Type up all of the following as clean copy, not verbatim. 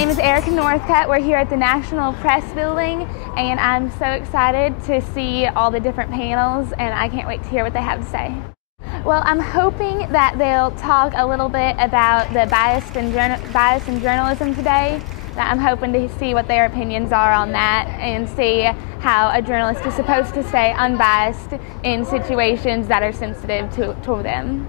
name is Erica Northcutt. We're here at the National Press Building, and I'm so excited to see all the different panels, and I can't wait to hear what they have to say. Well, I'm hoping that they'll talk a little bit about the bias in journalism today. I'm hoping to see what their opinions are on that and see how a journalist is supposed to stay unbiased in situations that are sensitive to them.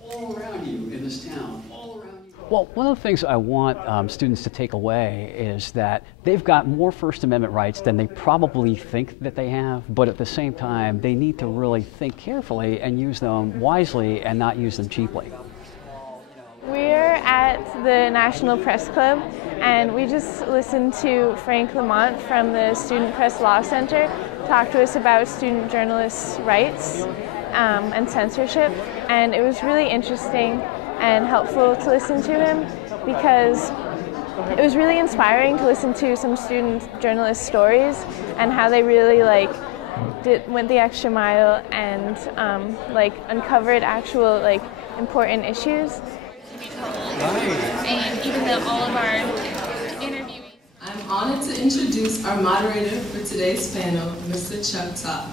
All around you in this town, all around you. Well, one of the things I want students to take away is that they've got more First Amendment rights than they probably think that they have, but at the same time, they need to really think carefully and use them wisely and not use them cheaply. We're at the National Press Club, and we just listened to Frank LoMonte from the Student Press Law Center talk to us about student journalists' rights and censorship, and it was really interesting and helpful to listen to him because it was really inspiring to listen to some student journalist stories and how they really went the extra mile and uncovered actual important issues. And even though all of our interviewees. I'm honored to introduce our moderator for today's panel, Mr. Chuck Todd.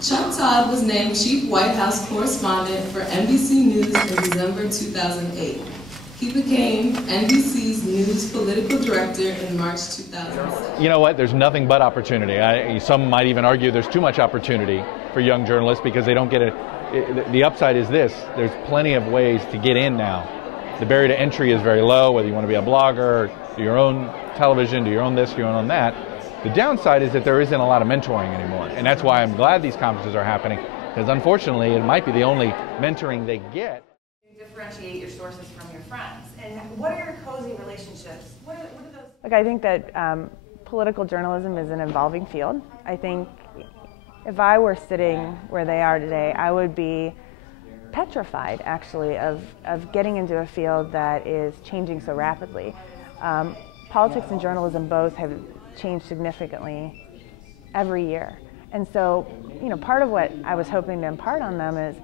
Chuck Todd was named Chief White House Correspondent for NBC News in December 2008. He became NBC's News Political Director in March 2007. You know what? There's nothing but opportunity. Some might even argue there's too much opportunity for young journalists because they don't get it. The upside is this: there's plenty of ways to get in now. The barrier to entry is very low, whether you want to be a blogger, do your own television, do your own this, your own that. The downside is that there isn't a lot of mentoring anymore, and that's why I'm glad these conferences are happening, because unfortunately it might be the only mentoring they get. You differentiate your sources from your friends, and what are your cozy relationships? What are those? Look, I think that political journalism is an evolving field. I think if I were sitting where they are today, I would be petrified, actually, of getting into a field that is changing so rapidly. Politics and journalism both have changed significantly every year. And so, part of what I was hoping to impart on them is,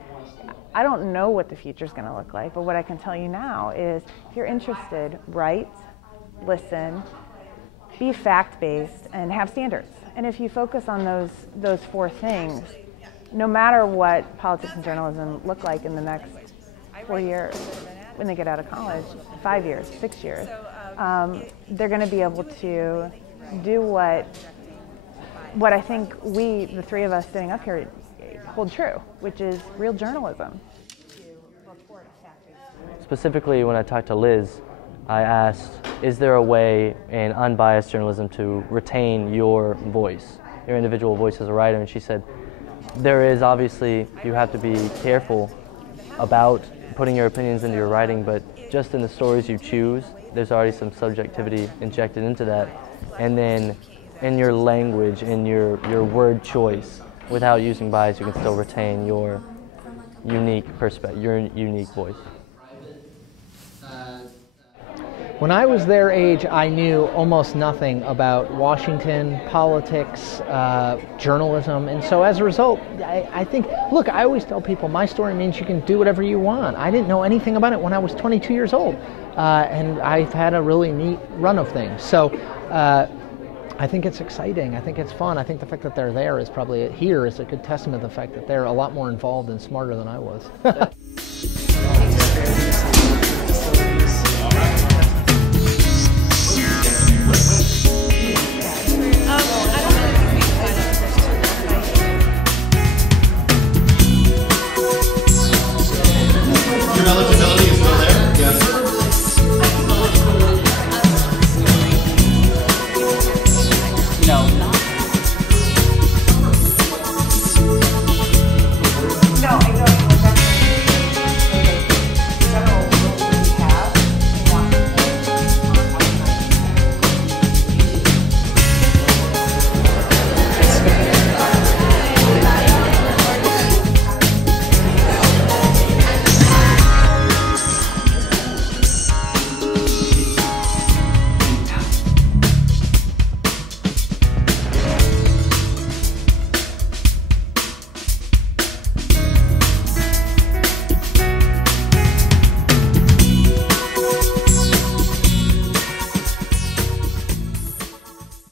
I don't know what the future is going to look like, but what I can tell you now is, if you're interested, write, listen, be fact-based, and have standards. And if you focus on those four things, no matter what politics and journalism look like in the next 4 years, when they get out of college, 5 years, 6 years, they're going to be able to do what I think we, the three of us sitting up here, hold true, which is real journalism. Specifically, when I talked to Liz, I asked, is there a way in unbiased journalism to retain your voice, your individual voice as a writer? And she said, there is. Obviously, you have to be careful about putting your opinions into your writing, but just in the stories you choose, there's already some subjectivity injected into that. And then in your language, in your word choice, without using bias, you can still retain your unique perspective, your unique voice. When I was their age, I knew almost nothing about Washington, politics, journalism, and so as a result, I think, look, I always tell people my story means you can do whatever you want. I didn't know anything about it when I was 22 years old, and I've had a really neat run of things. So I think it's exciting. I think it's fun. I think the fact that they're there is probably, here is a good testament to the fact that they're a lot more involved and smarter than I was.